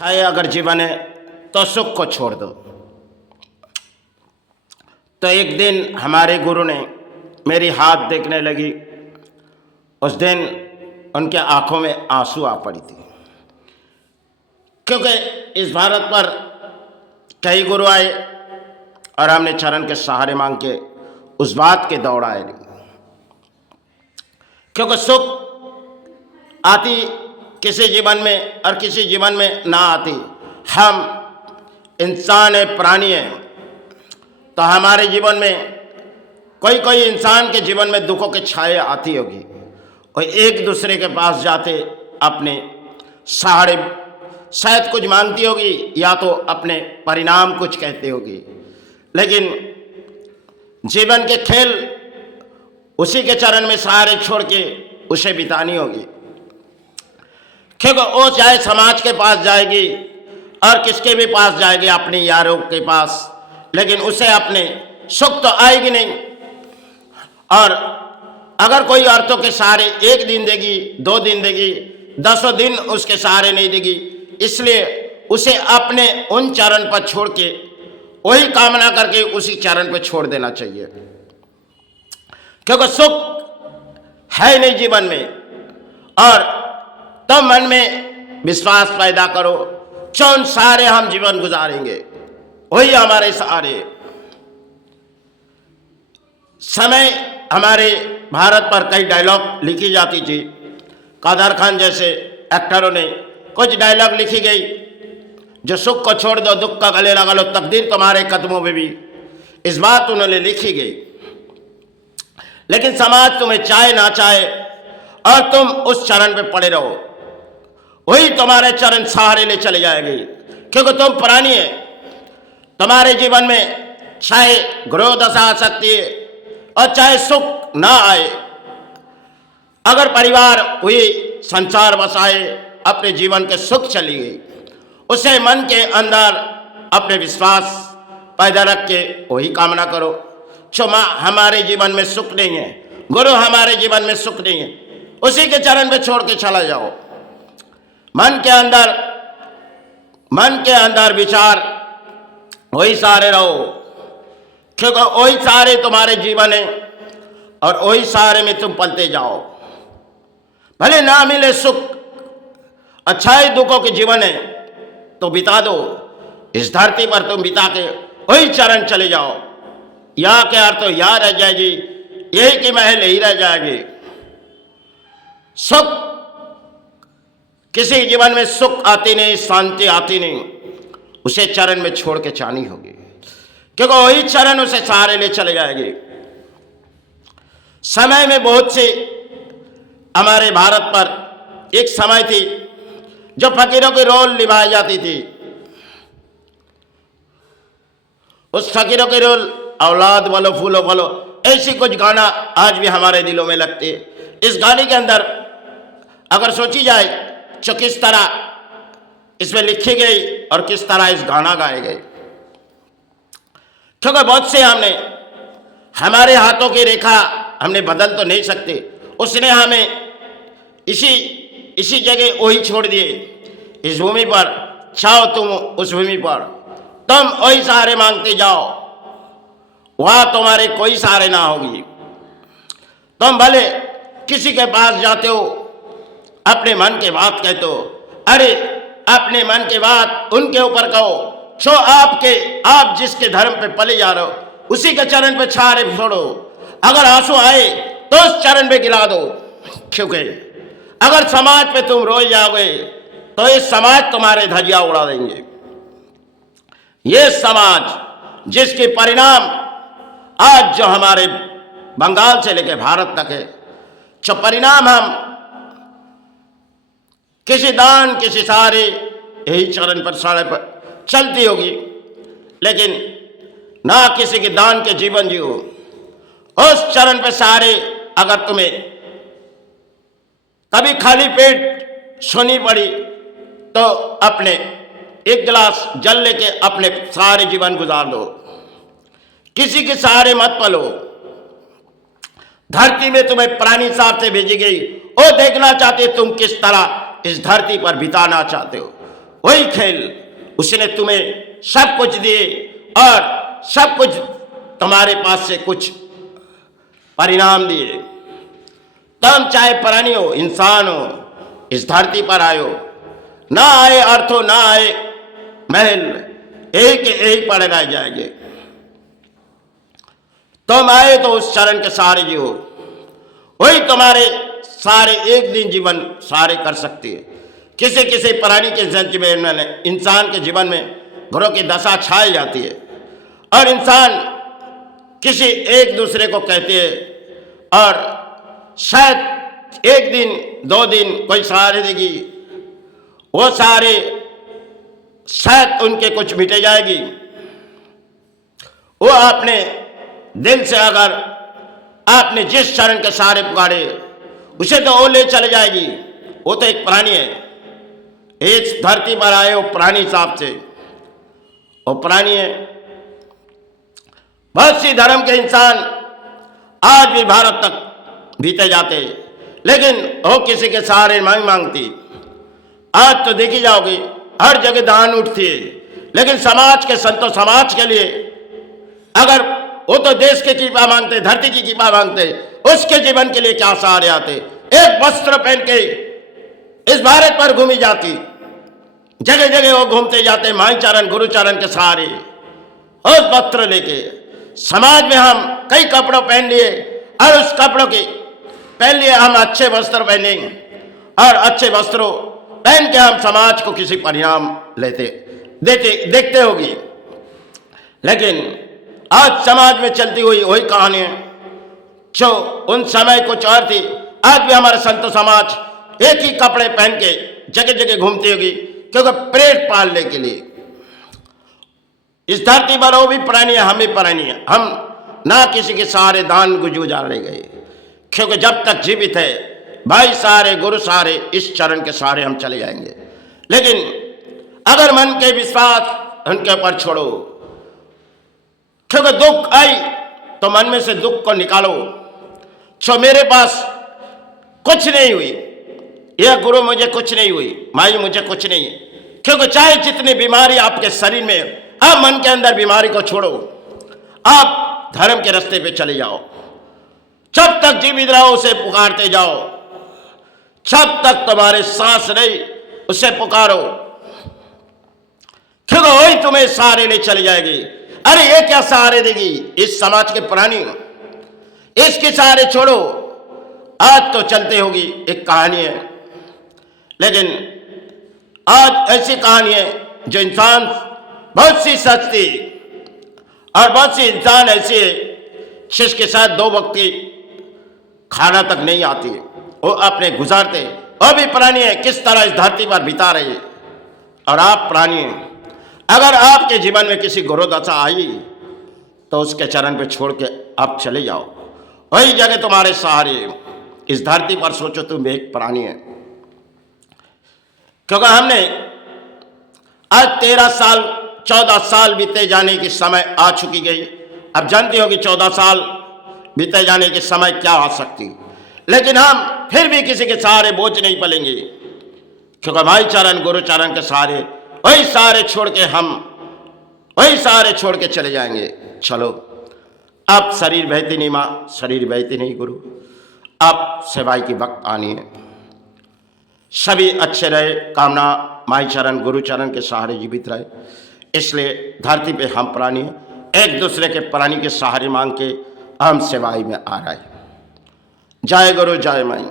है अगर जीवन है तो सुख को छोड़ दो। तो एक दिन हमारे गुरु ने मेरी हाथ देखने लगी। उस दिन उनके आंखों में आंसू आ पड़ी थी, क्योंकि इस भारत पर कई गुरु आए और हमने चरण के सहारे मांग के उस बात के दौड़ आए नहीं। क्योंकि सुख आती किसी जीवन में और किसी जीवन में ना आती। हम इंसान है, प्राणी है, तो हमारे जीवन में कोई कोई इंसान के जीवन में दुखों की छाया आती होगी और एक दूसरे के पास जाते अपने सहारे शायद कुछ मांगती होगी या तो अपने परिणाम कुछ कहती होगी, लेकिन जीवन के खेल उसी के चरण में सहारे छोड़ के उसे बितानी होगी। क्योंकि वो चाहे समाज के पास जाएगी और किसके भी पास जाएगी, अपने यारों के पास, लेकिन उसे अपने सुख तो आएगी नहीं। और अगर कोई औरतों के सहारे एक दिन देगी, 2 दिन देगी, 10 दिन उसके सहारे नहीं देगी, इसलिए उसे अपने उन चरण पर छोड़ के वही कामना करके उसी चरण पर छोड़ देना चाहिए। क्योंकि सुख है नहीं जीवन में। और तब मन में विश्वास पैदा करो, कौन सहारे हम जीवन गुजारेंगे, वही हमारे सहारे। समय हमारे भारत पर कई डायलॉग लिखी जाती थी। कादर खान जैसे एक्टरों ने कुछ डायलॉग लिखी गई, जो सुख को छोड़ दो दुख का गले लगा लो, तकदीर तुम्हारे कदमों में भी, इस बात उन्होंने लिखी गई। लेकिन समाज तुम्हें चाहे ना चाहे और तुम उस चरण पे पड़े रहो, वही तुम्हारे चरण सहारे ले चले जाएगी। क्योंकि तुम प्राणी है, तुम्हारे जीवन में चाहे ग्रह दशा आ सकती है और चाहे सुख ना आए। अगर परिवार हुई, संसार बसाए, अपने जीवन के सुख चली गई, उसे मन के अंदर अपने विश्वास पैदा रख के वही कामना करो। क्षमा हमारे जीवन में सुख नहीं है, गुरु हमारे जीवन में सुख नहीं है, उसी के चरण पे छोड़ के चला जाओ। मन के अंदर विचार वही सहारे रहो, क्योंकि वही सहारे तुम्हारे जीवन है और वही सहारे में तुम पलते जाओ। भले ना मिले सुख, अच्छाई दुखों के जीवन है तो बिता दो, इस धरती पर तुम बिता के वही चरण चले जाओ। या के अर्थ तो या रह जाएगी, यही की महल यही रह जाएगी। सुख किसी जीवन में सुख आती नहीं, शांति आती नहीं, उसे चरण में छोड़ के जानी होगी, क्योंकि वही चरण उसे सहारे ले चले जाएगी। समय में बहुत से हमारे भारत पर एक समय थी जो फकीरों की रोल निभाई जाती थी। उस फकीरों के रोल औलाद वालो फूलो वालो, ऐसी कुछ गाना आज भी हमारे दिलों में लगते। इस गाने के अंदर अगर सोची जाए तो किस तरह इसमें लिखी गई और किस तरह इस गाना गाए गए। क्योंकि बहुत से हमने हमारे हाथों की रेखा हमने बदल तो नहीं सकते, उसने हमें इसी जगह वही छोड़ दिए। इस भूमि पर चाहो तुम उस भूमि पर, तुम वही सहारे मांगते जाओ, वहां तुम्हारे कोई सहारे ना होगी। तुम भले किसी के पास जाते हो, अपने मन की बात कहते हो, अरे अपने मन की बात उनके ऊपर कहो, जो आप जिसके धर्म पे पले जा रहे हो उसी के चरण पे छारे छोड़ो। अगर आंसू आए तो उस चरण पे गिरा दो, क्योंकि अगर समाज पे तुम रोए जाओगे तो ये समाज तुम्हारे धजिया उड़ा देंगे। ये समाज जिसके परिणाम आज जो हमारे बंगाल से लेकर भारत तक है, जो परिणाम हम किसी दान किसी सहारे यही चरण पर सारे पर चलती होगी, लेकिन ना किसी के दान के जीवन जियो। उस चरण पर सहारे अगर तुम्हें कभी खाली पेट सोनी पड़ी तो अपने एक गिलास जल लेके अपने सारे जीवन गुजार दो। किसी के सहारे मत पलो। धरती में तुम्हें प्राणी साथ से भेजी गई, वो देखना चाहते तुम किस तरह इस धरती पर बिताना चाहते हो, वही खेल, उसने तुम्हें सब कुछ दिए और सब कुछ तुम्हारे पास से कुछ परिणाम दिए। तुम चाहे प्राणी हो, इंसान हो, इस धरती पर आए हो, ना आए अर्थ हो, ना आए महल, एक पड़े रह जाएंगे। तुम आए तो उस चरण के सहारे जी हो, वही तुम्हारे सारे एक दिन जीवन सारे कर सकती है। किसी किसी प्राणी के जीवन में, इंसान के जीवन में घरों की दशा छाई जाती है और इंसान किसी एक दूसरे को कहते हैं और शायद एक दिन दो दिन कोई सहारे देगी, वो सारे शायद उनके कुछ मिटे जाएगी। वो अपने दिल से अगर आपने जिस चरण के सहारे पुकारे उसे तो वो ले चले जाएगी। वो तो एक प्राणी है, इस धरती पर आए वो प्राणी हिसाब से वो प्राणी है। बहुत सी धर्म के इंसान आज भी भारत तक बीते जाते, लेकिन वो किसी के सहारे नहीं मांगती। आज तो देखी जाओगी हर जगह दान उठती है, लेकिन समाज के संतों, समाज के लिए अगर वो तो देश की कृपा मांगते, धरती की कृपा मांगते, उसके जीवन के लिए क्या सहारे आते। एक वस्त्र पहन के इस भारत पर घूमी जाती, जगह जगह वो घूमते जाते माई चरण गुरुचरण के सहारे, उस वस्त्र लेके। समाज में हम कई कपड़ों पहन लिए और उस कपड़ों के पहन लिए हम अच्छे वस्त्र पहनेंगे और अच्छे वस्त्रों पहन के हम समाज को किसी परिणाम देखते होगी। लेकिन आज समाज में चलती हुई वही कहानी है जो उन समय कुछ और थी। आज भी हमारे संत समाज एक ही कपड़े पहन के जगह जगह घूमती होगी, क्योंकि पेट पालने के लिए। इस धरती पर वो भी प्राणी है, हम भी प्राणी है। हम ना किसी के सहारे दान गुजारने गए, क्योंकि जब तक जीवित है भाई सहारे गुरु सहारे इस चरण के सहारे हम चले जाएंगे। लेकिन अगर मन के विश्वास उनके ऊपर छोड़ो, क्योंकि दुख आई तो मन में से दुख को निकालो। छो मेरे पास कुछ नहीं हुई, यह गुरु मुझे कुछ नहीं हुई, माई मुझे कुछ नहीं है, क्योंकि चाहे जितनी बीमारी आपके शरीर में, आप मन के अंदर बीमारी को छोड़ो, आप धर्म के रास्ते पे चले जाओ। जब तक जीवित रहो उसे पुकारते जाओ, जब तक तुम्हारे सांस नहीं उसे पुकारो, क्योंकि वही तुम्हें सहारे ले चली जाएगी। अरे ये क्या सहारे देगी, इस समाज के प्राणी, इसके सहारे छोड़ो। आज तो चलते होगी एक कहानी है, लेकिन आज ऐसी कहानी है जो इंसान बहुत सी सच थी और बहुत सी इंसान ऐसी है जिसके साथ दो वक्त की खाना तक नहीं आती, वो अपने गुजारते। वो भी प्राणी है, किस तरह इस धरती पर बिता रही है, और आप प्राणी हैं। अगर आपके जीवन में किसी गुरुदशा आई तो उसके चरण पे छोड़ के आप चले जाओ, वही जगह तुम्हारे सहारे। इस धरती पर सोचो तुम एक प्राणी है, क्योंकि हमने आज 13 साल 14 साल बीते जाने की समय आ चुकी गई। अब जानती होगी 14 साल बीते जाने के समय क्या आ सकती, लेकिन हम फिर भी किसी के सहारे बोझ नहीं पलेंगे, क्योंकि भाई चरण गुरु चरण के सहारे, वही सहारे छोड़ के हम वही सहारे छोड़ के चले जाएंगे। चलो अब शरीर बहती नहीं माँ, शरीर बहती नहीं गुरु, अब सेवाई की वक्त आनी है। सभी अच्छे रहे, कामना माई चरण गुरु चरण के सहारे जीवित रहे। इसलिए धरती पे हम प्राणी एक दूसरे के प्राणी के सहारे मांग के हम सेवाई में आ रहे। जय गुरु जय माई।